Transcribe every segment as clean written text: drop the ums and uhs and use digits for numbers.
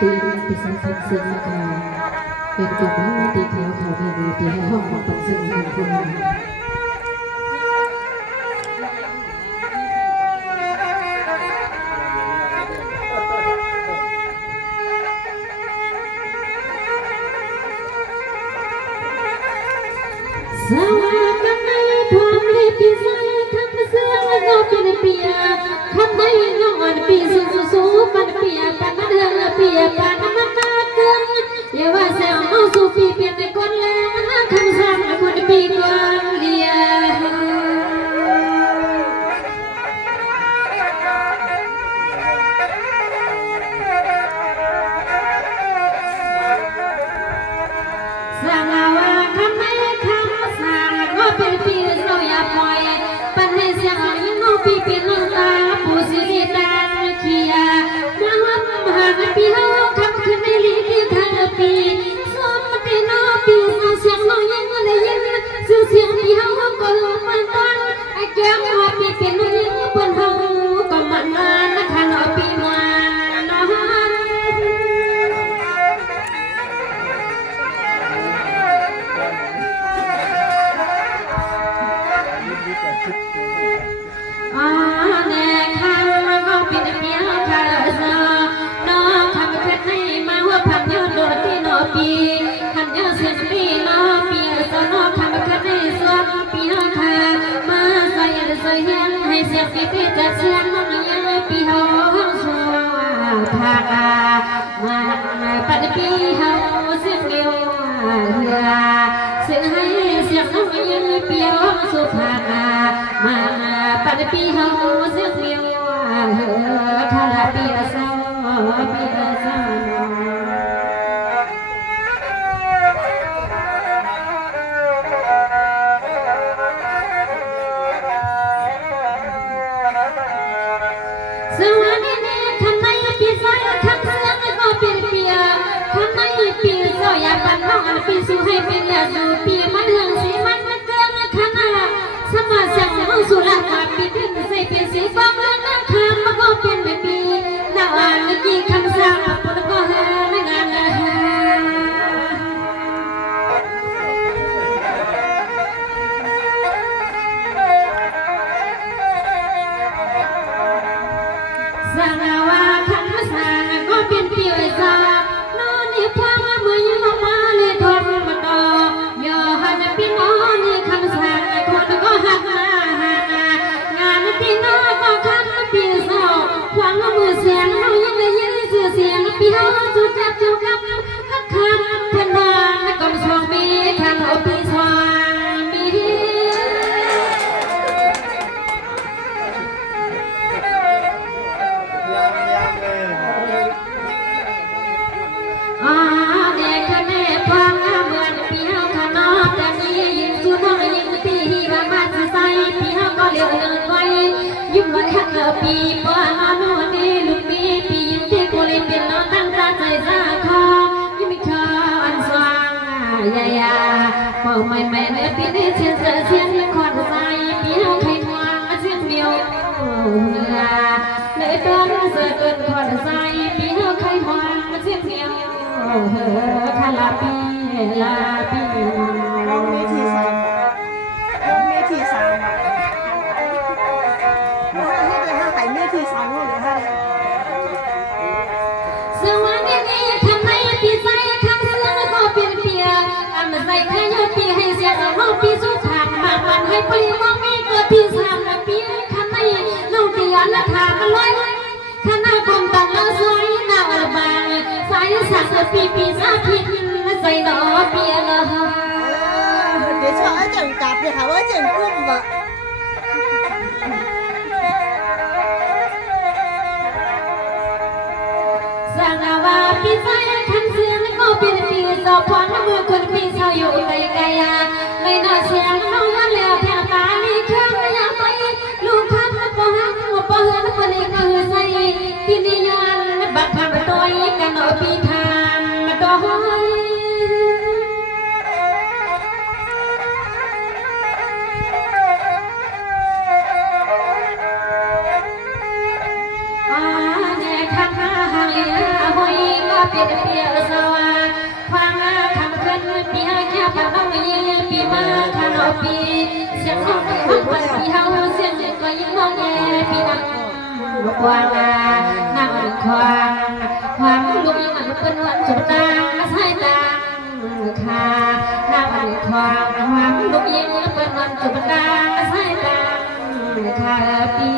ตีปีศาจเสียงนะคะเป็นกับว่าตีเท้าเขาในมือตีให้ห้องของปันซึ่งเป็นคนสวัสดีพร้อมเลยปีศาจทั้งเสียงก็เป็นเปียคำไม่นอนปีสู้สู้ปันเปียปันมันเดือเปียปันมันตาเกินอย่าว่าเสียงเอาสู้ปีเปลี่ยนในคนแล้วคำสั่งคนปีก่อนเลียสั่งว่าคำไม่คำสั่งก็เป็นปีเราอย่าปล่อยปันให้เสียงเอาปีเปลี่ยนตาผู้สิริตาเขียมาหันหาปีเฮาคำขึ้นในลีที่ทางปีสมปีนอปีเสียงน้องยังเลยยังชื่อเสียงปีเฮาก็มันต้นไอ้แก้วว่าปีเป็นลูกยังเปิ้นเฮาก็มันมานะคะเนาะปีมาเนาะแน่ค่ะก็เป็นเมียค่ะน้องคำขึ้นให้มาว่าพันยอดโดดที่นอปีคันยอดเสียงปีนอปีสนอคำขึ้นให้สวมปีค่ะมาใส่ใส่ยังให้เสียงปีปีจะเสียงน้องยังปีเฮาสวพากามาปัดปีเฮาเสียงเดียวเหือเสียงให้เสียงน้องยังปีเฮาสวพากามาปัดปีเฮาเสียงเดียวเหือคาราปีละสาวปีละสาวสวัสดีคำไม่ปีสายคำเสียงก็เป็นเปียคำไม่ปีสอยากบันน้องปีสู้ให้เป็นยาสูปีมันเรื่องสีมันเกินขนาดสมาเสียงมันสุราขาปีขึ้นใส่เป็นสีฟ้าเมื่อนั้นคำมันก็เป็นแบบปีน่าอ่านเมื่อกี้คำสั่งปุ่นก็หางานสั่งว่าคำสั่งก็เป็นเปียสานอนในความมือยังมาเลยทนมาต่อย่อหันปีนอนในคำสั่งคนก็หักมางานปีนอนก็คำปีสาวหวังมือเสียงเรายังได้ยินเสียงปีเฮาจุดจับจุดกับหักคำเป็นนานก็ไม่ชอบปีคำเอาปีสองปีเด็กแม่ฟังเหมือนปีเฮาขนอแต่นี้ยิ่งสู้น้องยิ่งปีละมาจะใส่ปีเฮาก็เลี้ยวไว้ยิ้มวันหักปีป้าโน่นนี่ลูกปียิ่งที่กูเลยเป็นน้องตั้งตาใจจะคอยิ่งไม่คออันสว่างยาพอไม่เนื้อปีนี้เสียเสียงคอนใจปีเฮาใครทวงเสียงเดียวเลยต้นเสือเกินคอนใจปีเฮาใครทวงเสียงเดียวคาลาปีลาปีน้องเมทีสามน้องเมทีสามให้ไปห้าไข่เมทีสามเลยให้สวัสดีคำไม่ปีใส่คำเสียงก็เป็นเปียอันใส่ขยปีให้เสียงเอาปีสุขานบางวันให้ปลีมองมีเกิดปีสามปีคำไม่ลูกเดียนทางลอยขณะกองตังละสวยหน้าบางสายสักปีสาพินใส่ดอกเปียละเดี๋ยวชอบจังจับเลยค่ะว่าจังกุ้มวะสั่งว่าปีใส่คำเสียงก็เป็นปีสอบพรเมื่อคนปีเศร้าอยู่ไกลไกลเลยน่าเสียงน้องวันแล้วแถวตาลีข้างอยากไปลูกพัดปะหังปะเหินปะเล็กคือใส่ปีนิยานบักขับตัวกันเอาปีทานมาดอยแน่ทางหาหอยก็ เป็นเปียสวาฟังคำขึ้นปีให้แค่ปากน้องยีปีมาขนมปีเสียงน้องไม่หักมันปีเฮาเสียงเด็กก็ยิ่งน้องแย่ปีนังกวางนั่งความลุกยิ่งมันเป็นวันจุดตาใส่ตาค่ะนั่งความลุกยิ่งเป็นวันจุดตาใส่ตาค่ะปี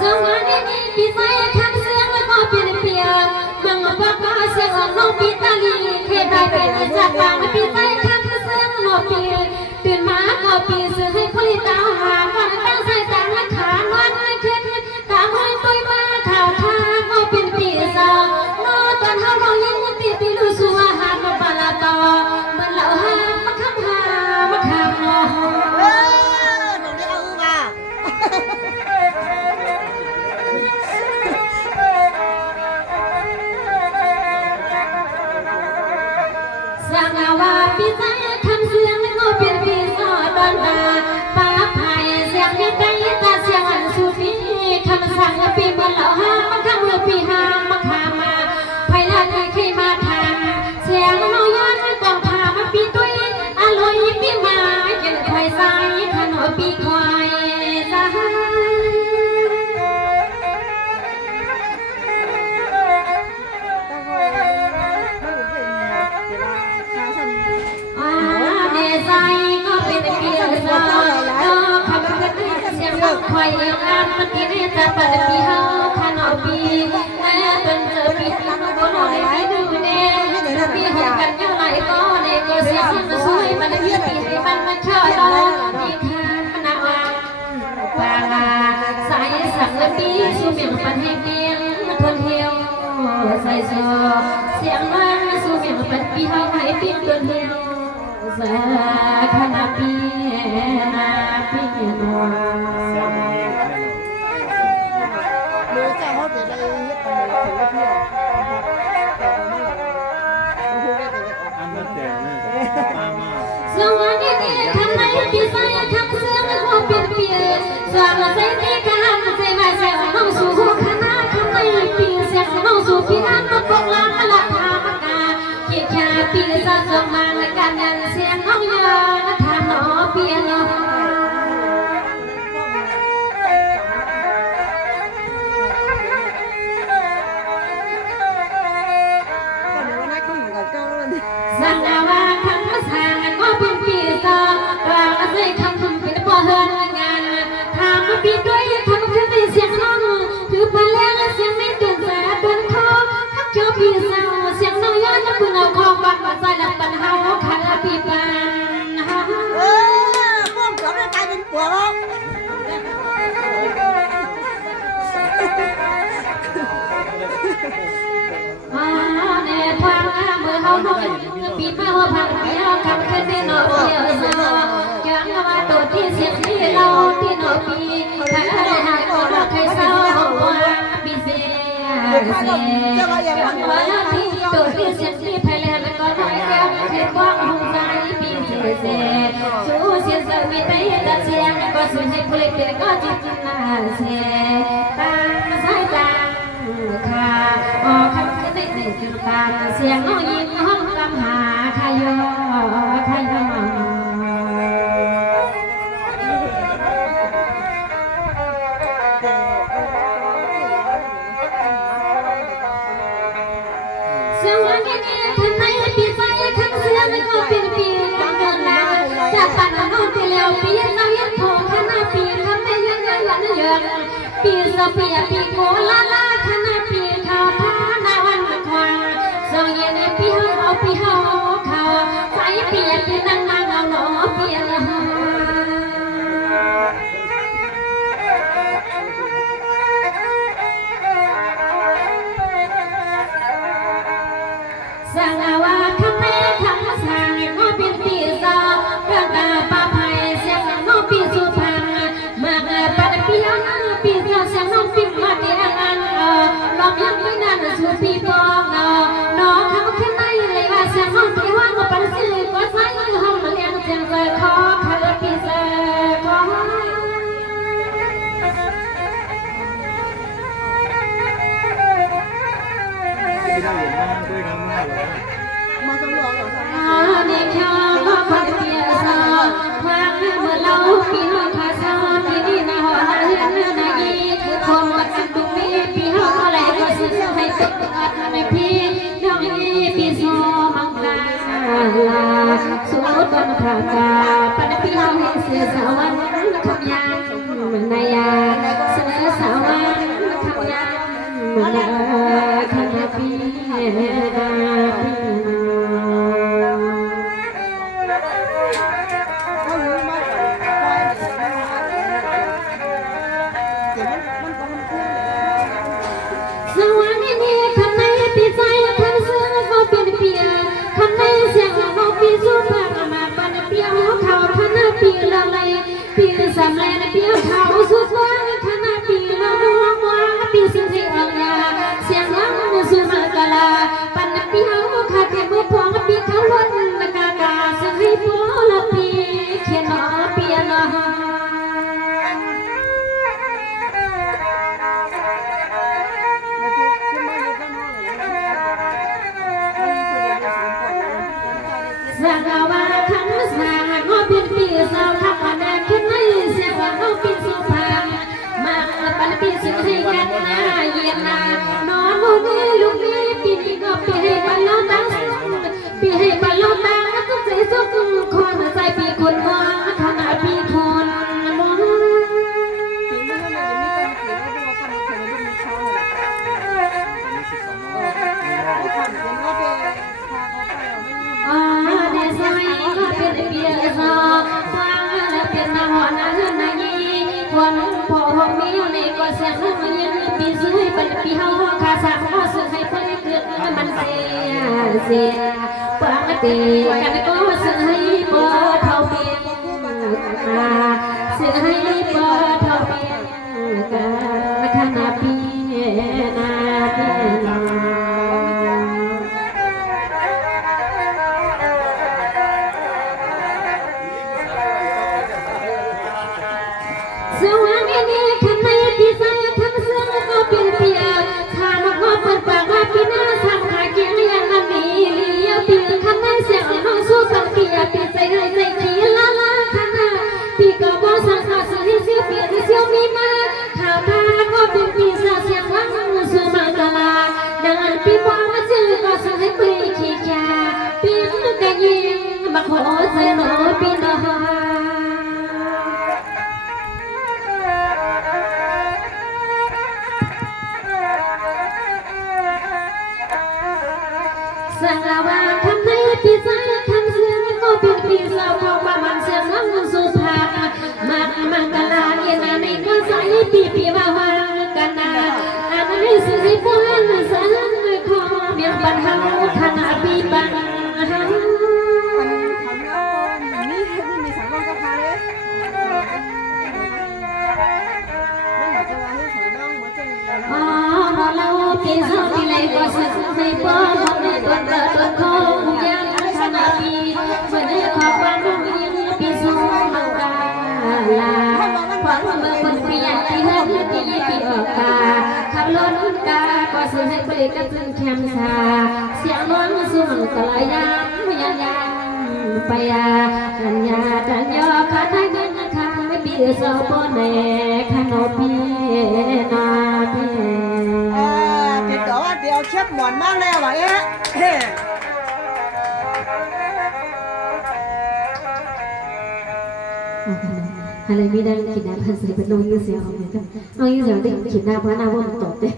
สวัสดีพี่ใส่คำเสียงก็เป็นเปียบังบอกว่าเสียงน้องปีตาลีเคยได้เป็นจากบางพี่ใส่คำเสียงน้องปีตื่นมาก็ปีเสือให้ผลิตดาวหาวันตั้งใส่แต่ละขานวันขึ้นตามให้ปุยมาข่าวท่าก็เป็นปีสาวนอตอนเฮาเรายังตีปีรู้สัวหามาบาลาตอเหมือนเหล่าหามาคำหามาคำนอ หนูได้เอามา สังวาปีใจคำเสียงก็เป็นปีสอดอนมาป้าไผ่เสียงยังไงตาเสียงอันสุฟีคำสั่งปีเมื่อเหล่าหามาคำเมื่อปีหามาขามาไผ่ละได้เคยมาทำเสียงน้อยยันกองพามาปีตุ้ยอร่อยปีมาเกินควายใส่ขนมปีควายใจเดซก็เป็นเปียสาคำกันเสียงน้องควายงานมันกินแต่ปัดปีเฮาขนมปีแม่เป็นเจอปีนั้นก็หน่อยไปดูเด้ปีหกกันอยู่ไหนก็เด็กก็เสียงมันสวยมันปีให้มันมาเชิดปีข้างนาวปางสายสังปีสุเมียงปันให้เกียงทนเที่ยวใส่โซเสียงมันสุเมียงปันปีเฮาให้ปีทนเที่ยวสาขณะปีนาปีนัว หนูจะเขาเป็นอะไรยึดไปถือว่าเที่ยวแต่ไม่หรอกหนูได้แต่ออก อันนั้นแต่นะป้ามา สวัสดีคำไหนพี่ใส่คำเสียงก็เป็นเปียสวามใส่ที่คำใส่มาใส่น้องสู่คณะคำไหนปีเสียงน้องสู่พี่นั้นมาปกลามาละทามกาเกี่ยแค่ปีสะสมมาละกันยันเสียงน้องยาทำหนอเปียนอ ก็หนูว่านักขึ้นเหมือนกันก็มัน สังวาคำภาษาก็เป็นปีสองเราใช้คำเป็นบ่เฮินงานทำปีด้วยทำขึ้นในเสียงน้องคือพลังเสียงไม่เกินแสนเดินคอทักเจ้าปีสาวเสียงน้องย้อนนับคุณเอาของบักมาใส่ดับปัญหาขัดปีปันหา พวกสองจะตายเป็นผัวแล้ว เนทางเมื่อเขาน้อยปีมาว่าพังไปเอาคำขึ้นในหนอเดียวสอยังมาตัวที่เสียงที่เราที่หนอปีแต่หากก็รักใครเศร้าว่าปีเสียยังว่าที่ตัวที่เสียงที่ไทยแลนด์ก็น้อยแก้วแค่กว้างหงใจปีเสียสู้เสียงสวิตไปแต่เสียงก็สุดให้เพลงก็จิตนาเสียตาสายตาค่ะออกคำขึ้นในจุดกลางเสียงน้องยิ้มห้องกำหาขยอขยอสวัสดีทำไมปีใส่คำเสียงก็เป็นปีกันเดินมาจากปากน้องที่แล้วปีเรายังพอขนาดปีทำไมยังปีสเปียปีโกลาลาขนาดปีเขาท่านาวันมาควางสองเย็นปีเฮาเอาปีเฮาเขาใส่เปียปีนั่งนั่งเอาหนอเปียละหาสังวาคำแม่คำสั่งก็เป็นปีสองเรื่องตาป้าไผ่เสียงน้องปีสุพรรณมาปัดปีละปีสองเสียงน้องปีมาเดียงลองยังไม่นานสู่ปีปองน้องคำขึ้นไม่เลยว่าเสียงน้อง มาจังหวะเหรอ นี่แค่ว่าคนเปียซาทางเมื่อเราพี่น้องภาษาที่นี่ในหอนาเฮือนนายีคนมากันทุกปีพี่น้องอะไรก็ซื้อให้สุดอัดในพี่น้องพี่โซมังกาลาสุดบนพระกาปันพี่น้องให้เสือสวรรค์คำยานนายาเสือสวรรค์คำยานนาคณะพี่เขารู้มากกว่าเดี๋ยวมันก็มันขึ้น สวรรค์นี่คำในปีใจคำเสือเขาเป็นเปียคำในเสียงเขาปีสุภาพมาปันเปียเขาคณะปีละไลปีสามแลนปีเขาสุดว่าคณะปีละมัวมัวปีสิงห์อังยาเสียงรังสุมากลาปันปีเขาขาดเมื่อพวงปีเขาล้นกากาสังให้พวละปีเขียนอปีละ แล้วพวกขึ้นมาอยู่ข้างนอกเลยมีคนเดียวสามคน สังวาคันสางอเป็นปีสาวขับมาขึ้นไม่เสียว่าเขาเป็นสุภามาปันปีสิงให้กันนาเย็นนานอนมูนี่ลูกนี่ปีนี้ก็ปีให้ปันโลตังปีให้ปันโลตังต้องใจสุขคนใจปีคนมองขนาดปีคนมอง ถึงเมื่อไหร่มีการเขียนว่าเราทำคนเป็นชาวอะไรคนเป็นว่าเป็นพาเขาไปเอาไม่ ในสมัยก็เป็นเปียซอฟังแล้วเป็นนาหอนาเฮือนนายีคนพอหงมีในก็เสียงมันยังปีซื้อเป็นปีเฮาขาสามก็ซื้อให้เพื่อเกิดมันเสียปกติกันก็ซื้อให้บ่เท่าเปียซื้อให้บ่เท่าเปียกันขนาดปีนาเปีย สว่างนี้ข้างในพี่ใส่ทั้งเสื้อก็เป็นเปียชามาก็เปิดปากว่าพี่หน้าสังหาเกียงเรียนละมีเลี้ยวปีข้างในเสียงน้องสู้สังเปียพี่ใส่เลยใส่ขี้ละละข้างหน้าพี่ก็บอกสังหาซื้อให้เสียวเปียที่เสียวมีมาข่าวพาก็เป็นปีศาจเสียงรังสู้มังกลาดังปีปองมาซื้อก็ซื้อให้ปีขี้แก่ปีนึกกันยิงมาขอใส่หนูปีนหา สังวาคำในปีใจคำเสียงก็เป็นปีสาวของว่ามันเสียงรังสุภามังกลาเย็นในก็ใส่ปีว่าว่ากันนาอันนี้สิริพรสันขอเมียบันหังขณะปีบังหัง มันทำแล้วก็นี่มีสังคมกับเขาเลยมันเหมือนจะว่าให้สังคมเหมือนจะ อ๋อเราเป็นสาวที่ไรก็สึกไม่พอในตัวเติร์ดของยังขณะปีเมื่อได้ขอความรู้ยิ่งปีสูงมังกาลาความเมื่อคนเปลี่ยนที่เฮิร์ตที่ยี่ปีออกกาขับรถกาก็ซื้อให้บริการจึงแคมชาเสียงน้องสู้มังกลายามยังไปกันยาดันยอขาดได้เงินคำไม่ปีสาวปนแน่ขนมปีนาปี เป็นตัวว่าเดี๋ยวเช็คหมอนมากแล้ววะอะไรไม่ได้กินน้ำพันธุ์เป็นลมยิ่งเสียวเหมือนกันเอายิ่งเสียวได้กินน้ำเพราะน้ำมันตกเด้